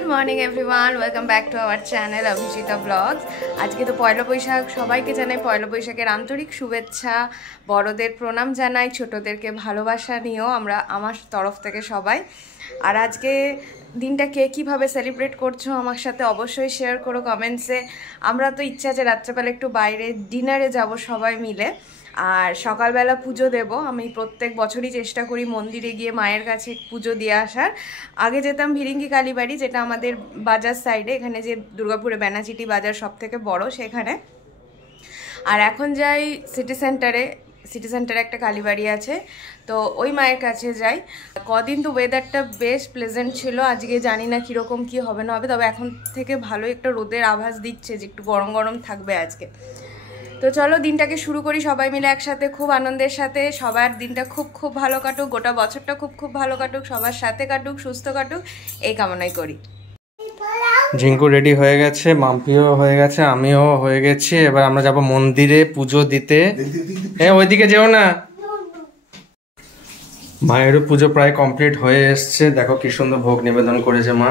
Good morning everyone, welcome back to our channel Abhijita blogs. আজকে তো পয়লা বৈশাখ, সবাইকে জানাই পয়লা বৈশাখের আন্তরিক শুভেচ্ছা। বড়দের প্রণাম জানাই, ছোটদেরকে ভালোবাসা নিয়েও আমার তরফ থেকে সবাই। আর আজকে দিনটা কে কীভাবে সেলিব্রেট করছো আমার সাথে অবশ্যই শেয়ার করো কমেন্টসে। আমরা তো ইচ্ছা আছে রাত্রেবেলা একটু বাইরে ডিনারে যাব সবাই মিলে, আর সকালবেলা পুজো দেব। আমি প্রত্যেক বছরই চেষ্টা করি মন্দিরে গিয়ে মায়ের কাছে পুজো দিয়ে আসার। আগে যেতাম ভিরিঙ্গি কালীবাড়ি, যেটা আমাদের বাজার সাইডে, এখানে যে দুর্গাপুরে বেনাচিটি বাজার সব থেকে বড় সেখানে। আর এখন যাই সিটি সেন্টারে একটা কালীবাড়ি আছে, তো ওই মায়ের কাছে যাই। কদিন তো ওয়েদারটা বেশ প্লেজেন্ট ছিল, আজকে জানি না কীরকম কী হবে না হবে, তবে এখন থেকে ভালো একটা রোদের আভাস দিচ্ছে যে একটু গরম গরম থাকবে আজকে। তো চলো দিনটাকে শুরু করি সবাই মিলে একসাথে, খুব আনন্দের সাথে। সবার দিনটা খুব খুব ভালো কাটুক, গোটা বছরটা খুব খুব ভালো কাটুক, সবার সাথে কাটুক, সুস্থ কাটুক, এই কামনাই করি। ঝিঙ্কু রেডি হয়ে গেছে, মাম্পিও হয়ে গেছে, আমিও হয়ে গেছি। এবার আমরা যাব মন্দিরে পুজো দিতে। ওইদিকে যেও না। মায়েরও পুজো প্রায় কমপ্লিট হয়ে এসছে, দেখো কি সুন্দর ভোগ নিবেদন করেছে মা।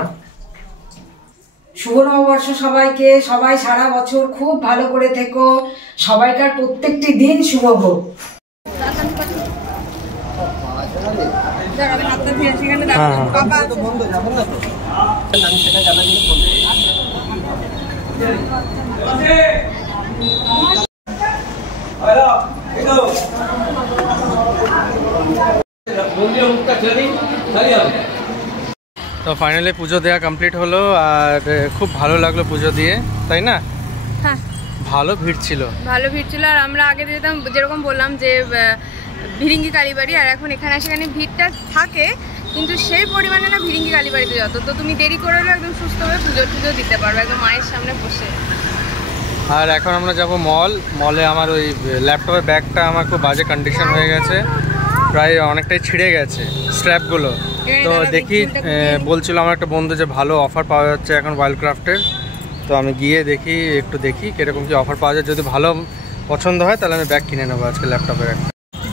শুভ নববর্ষ সবাইকে, সবাই সারা বছর খুব ভালো করে থেকো, সবাইকার প্রত্যেকটি দিন শুভ হোক। তো ফাইনালি পুজো দেওয়া কমপ্লিট হলো, আর খুব ভালো লাগলো পুজো দিয়ে, তাই না? হ্যাঁ, ভালো ভিড় ছিল। আর আমরা আগে যেতাম যেরকম বললাম যে ভিরিঙ্গি কালীবাড়ি, আর এখন এখানে সেখানে ভিড়টা থাকে, কিন্তু সেই পরিমাণে না ভিরিঙ্গি কালীবাড়িতে যত। তো তুমি দেরি করে হলেও একদম সুস্থভাবে পুজো দিতে পারবে একদম মায়ের সামনে বসে। আর এখন আমরা যাব মলে। আমার ওই ল্যাপটপের ব্যাগটা আমার খুব বাজে কন্ডিশন হয়ে গেছে, প্রায় অনেকটাই ছিঁড়ে গেছে স্ট্র্যাপগুলো। তো দেখি, বলছিল আমার একটা বন্ধু যে ভালো অফার পাওয়া যাচ্ছে এখন ওয়াইল্ডক্রাফটের। তো আমি গিয়ে দেখি কিরকম কি অফার পাওয়া যায়। যদি ভালো পছন্দ হয় তাহলে আমি ব্যাগ কিনে নেবো আজকে ল্যাপটপের একটা।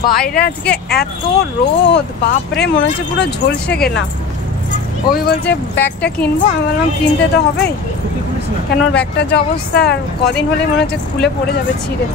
বাইরে আজকে এত রোদ, বাপরে, মনে হচ্ছে পুরো ঝলসে গেলাম। ওই বলছে ব্যাগটা কিনবো, আমি বললাম কিনতে তো হবেই, কেন ওর ব্যাগটার যে অবস্থা, আর কদিন হলেই মনে হচ্ছে খুলে পড়ে যাবে ছিঁড়ে।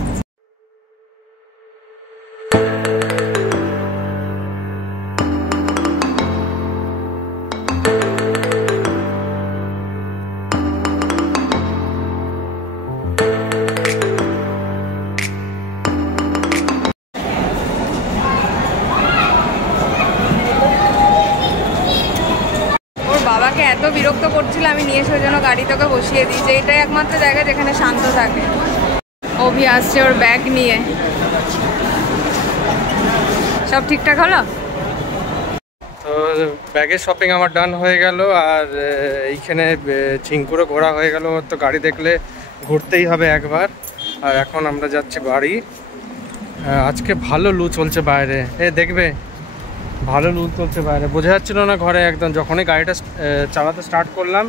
বাবাকে এত বিরক্ত করছিল, আমি নিয়ে এসে ওই জন্য গাড়ি তোকে বসিয়ে দিই, যে এটাই একমাত্র জায়গা যেখানে শান্ত থাকে। অভি আসছে ওর ব্যাগ নিয়ে। সব ঠিকঠাক হলো? তো ব্যাগের শপিং আমার ডান হয়ে গেল, আর এইখানে ঝিঙ্কুরও ঘোরা হয়ে গেল। তো গাড়ি দেখলে ঘুরতেই হবে একবার। আর এখন আমরা যাচ্ছি বাড়ি। আজকে ভালো লু চলছে বাইরে, দেখবে ভালো লু চলছে বাইরে, বোঝা যাচ্ছিল না ঘরে একদম। যখনই গাড়িটা চালাতে স্টার্ট করলাম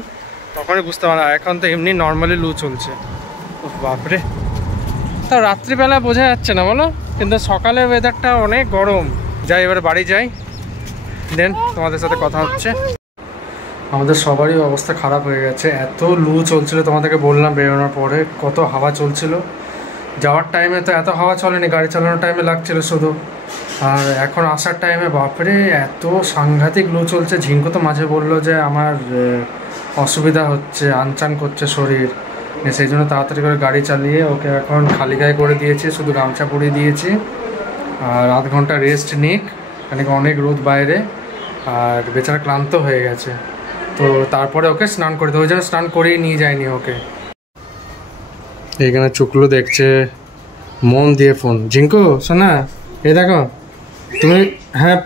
তখনই বুঝতে পারলাম। এখন তো এমনি নর্মালি লু চলছে। বাপরে, তা রাত্রিবেলা বোঝা যাচ্ছে না বলো, কিন্তু সকালের ওয়েদারটা অনেক গরম। যাই এবারে বাড়ি যাই, দেন তোমাদের সাথে কথা হচ্ছে। আমাদের সবারই অবস্থা খারাপ হয়ে গেছে, এত লু চলছিল। তোমাদেরকে বললাম বেরোনোর পরে কত হাওয়া চলছিল। যাওয়ার টাইমে তো এত হাওয়া চলেনি, গাড়ি চালানোর টাইমে লাগছিল শুধু। আর এখন আসার টাইমে বাপরে এত সাংঘাতিক লু চলছে। ঝিঙ্কু তো মাঝে বললো যে আমার অসুবিধা হচ্ছে, আনচান করছে শরীর, সেই জন্য তাড়াতাড়ি করে গাড়ি চালিয়ে ওকে এখন খালি গায়ে করে দিয়েছি, শুধু গামছা পরিয়ে দিয়েছি। আর আধ ঘন্টা রেস্ট নিক, কেন অনেক রোদ বাইরে, আর বেচারা ক্লান্ত হয়ে গেছে। তো তারপরে ওকে স্নান করে দেবো, ওই জন্য স্নান করেই নিয়ে যায়নি ওকে। এইখানে চুকলু দেখছে মন দিয়ে ফোন। ঝিঙ্কু শোনা, দেখো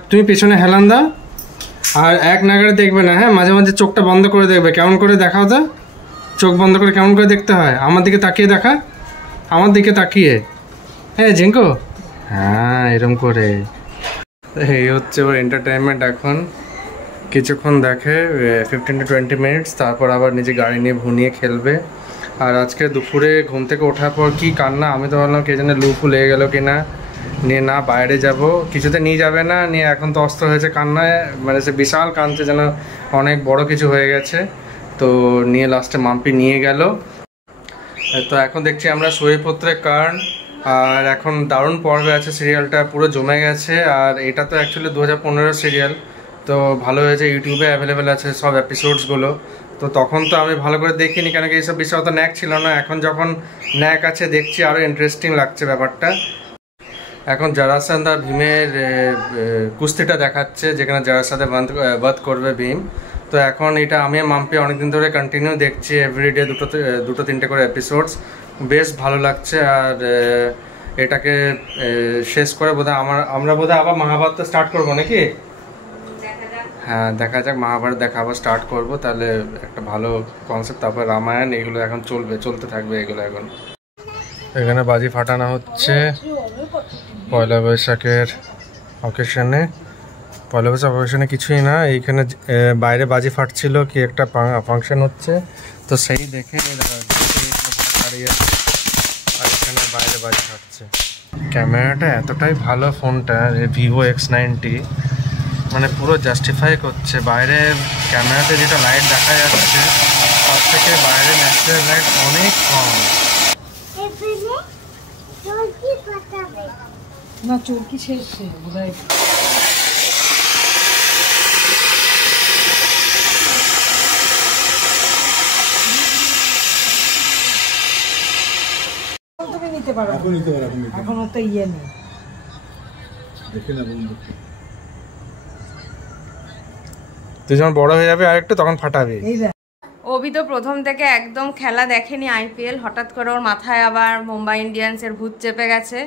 তুমি পেছনে হেলান দাও, আর এক নাগারে দেখবে না, হ্যাঁ? মাঝে মাঝে চোখটা বন্ধ করে দেখবে। কেমন করে দেখাও তো, চোখ বন্ধ করে কেমন করে দেখতে হয়? আমার দিকে তাকিয়ে দেখা, আমার দিকে তাকিয়ে। ঝিঙ্কু, হ্যাঁ এরম করে। এই হচ্ছে ওর এন্টারটেনমেন্ট। এখন কিছুক্ষণ দেখে 15 to 20 মিনিটস, তারপর আবার নিজে গাড়ি নিয়ে ভুনিয়ে খেলবে। আর আজকে দুপুরে ঘুম থেকে ওঠার পর কি কান্না, আমি তো ভাবলাম কে জানে লু ফু লেগে গেলো কিনা। নিয়ে না বাইরে যাব, কিছুতে নিয়ে যাবে না, নিয়ে এখন তো অস্ত্র হয়েছে কান্নায়, মানে সে বিশাল কাঁদছে যেন অনেক বড় কিছু হয়ে গেছে। তো নিয়ে লাস্টে মাম্পি নিয়ে গেল। তো এখন দেখছি আমরা শরীরপত্রে কারণ, আর এখন দারুণ পর্বে আছে, সিরিয়ালটা পুরো জমে গেছে। আর এটা তো অ্যাকচুয়ালি 2015 সিরিয়াল, তো ভালো হয়েছে, ইউটিউবে অ্যাভেলেবেল আছে সব এপিসোডসগুলো। তো তখন তো আমি ভালো করে দেখিনি, কেন কি এইসব বিষয় অত ন্যাক ছিল না। এখন যখন ন্যাক আছে দেখছি আরও ইন্টারেস্টিং লাগছে ব্যাপারটা। এখন জারাসান আর ভীমের কুস্তিটা দেখাচ্ছে, যেখানে জারাসান বধ করবে ভীম। তো এখন এটা আমি মাম্পি অনেকদিন ধরে কন্টিনিউ দেখছি, এভরিডে দুটো তিনটে করে এপিসোডস, বেশ ভালো লাগছে। আর এটাকে শেষ করে বোধহয় আমরা বোধহয় আবার মহাভারত স্টার্ট করবো নাকি? হ্যাঁ, দেখা যাক, মহাভারত দেখা আবার স্টার্ট করবো, তাহলে একটা ভালো কনসেপ্ট। তারপর রামায়ণ, এগুলো এখন চলতে থাকবে এগুলো। এখন এখানে বাজি ফাটানো হচ্ছে পয়লা বৈশাখের অকেশনে। পয়লা বৈশাখ অকেশনে কিছুই না, এইখানে বাইরে বাজি ফাটছিল, কি একটা ফাংশন হচ্ছে, তো সেই দেখে দাঁড়িয়ে আর এখানে বাইরে বাজি ফাটছে। ক্যামেরাটা এতটাই ভালো ফোনটা, ভিভো X90, মানে পুরো জাস্টিফাই করছে। বাইরে ক্যামেরাতে যেটা লাইট দেখা যাচ্ছে তার থেকে বাইরে ন্যাচারাল লাইট অনেক কম। না চরকি শেষ বোধহয়। তুমি নিতে পারো, এখন তো ইয়ে নেই। তুই যখন বড় হয়ে যাবে আর একটু, তখন ফাটাবি। অভি তো প্রথম থেকে একদম খেলা দেখেনি আইপিএল, হঠাৎ করে ওর মাথায় আবার মুম্বাই ইন্ডিয়ান্সের ভূত চেপে গেছে।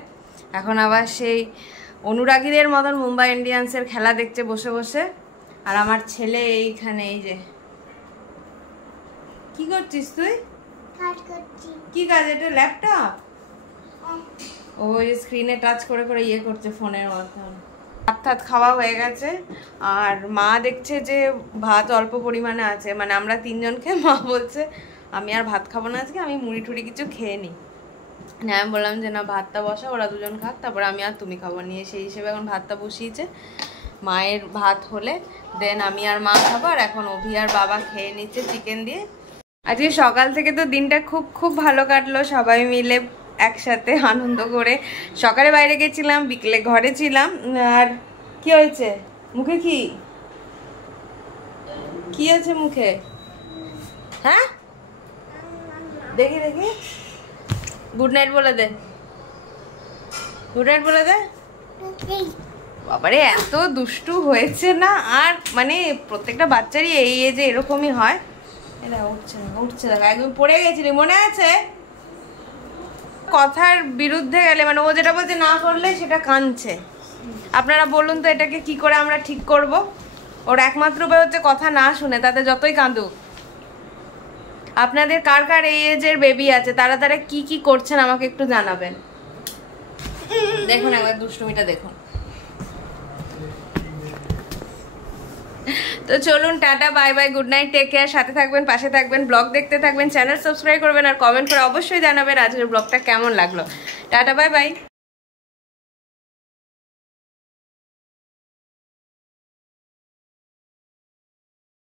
এখন আবার সেই অনুরাগীদের মতন মুম্বাই ইন্ডিয়ান্সের খেলা দেখছে বসে বসে। আর আমার ছেলে এইখানে, এই যে কি করছিস তুই? কি কাজ এটা? ল্যাপটপ? ও যে স্ক্রিনে টাচ করে করে ইয়ে করছে ফোনের মতন। ভাত খাওয়া হয়ে গেছে, আর মা দেখছে যে ভাত অল্প পরিমাণে আছে, মানে আমরা তিনজনকে। মা বলছে আমি আর ভাত খাবো না আজকে, আমি মুড়ি টুড়ি কিছু খেয়ে নিই। আমি বললাম যে না, ভাতটা বসা, ওরা দুজন খাক, তারপর আমি আর তুমি খাবো নিয়ে, সেই হিসেবে এখন ভাতটা বসিয়েছে। মায়ের ভাত হলে দেন আমি আর মা খাবো। আর এখন অভি আর বাবা খেয়ে নিচ্ছে চিকেন দিয়ে। আজকে সকাল থেকে তো দিনটা খুব খুব ভালো কাটলো, সবাই মিলে একসাথে আনন্দ করে। সকালে বাইরে গেছিলাম, বিকেলে ঘরে ছিলাম। আর কি হয়েছে মুখে? কি আছে মুখে? হ্যাঁ দেখি দেখি, গুড নাইট বলে দে, গুড নাইট বলে দে। বাবারে এত দুষ্টু হয়েছে না, আর মানে প্রত্যেকটা বাচ্চারই এই এজে এরকমই হয়। এটা উঠছে দেখা, একদম পড়ে গেছিলি মনে আছে? কথার বিরুদ্ধে গেলে, মানে ও যেটা বলছে না করলে সেটা কাঁদছে। আপনারা বলুন তো এটাকে কি করে আমরা ঠিক করব? ওর একমাত্র উপায় হচ্ছে কথা না শুনে, তাতে যতই কাঁদুক। আপনাদের কার কার এই এজের বেবি আছে, তারা কি কি করছেন আমাকে একটু জানাবেন। দেখুন একবার দুষ্টুমিটা দেখুন। তো চলুন, tata, bye bye, good night, take care. সাথে থাকবেন, পাশে থাকবেন, ব্লগ দেখতে থাকবেন, চ্যানেল সাবস্ক্রাইব করবেন, আর কমেন্ট করে অবশ্যই জানাবেন আজকের ব্লগটা কেমন লাগলো। Tata, bye by.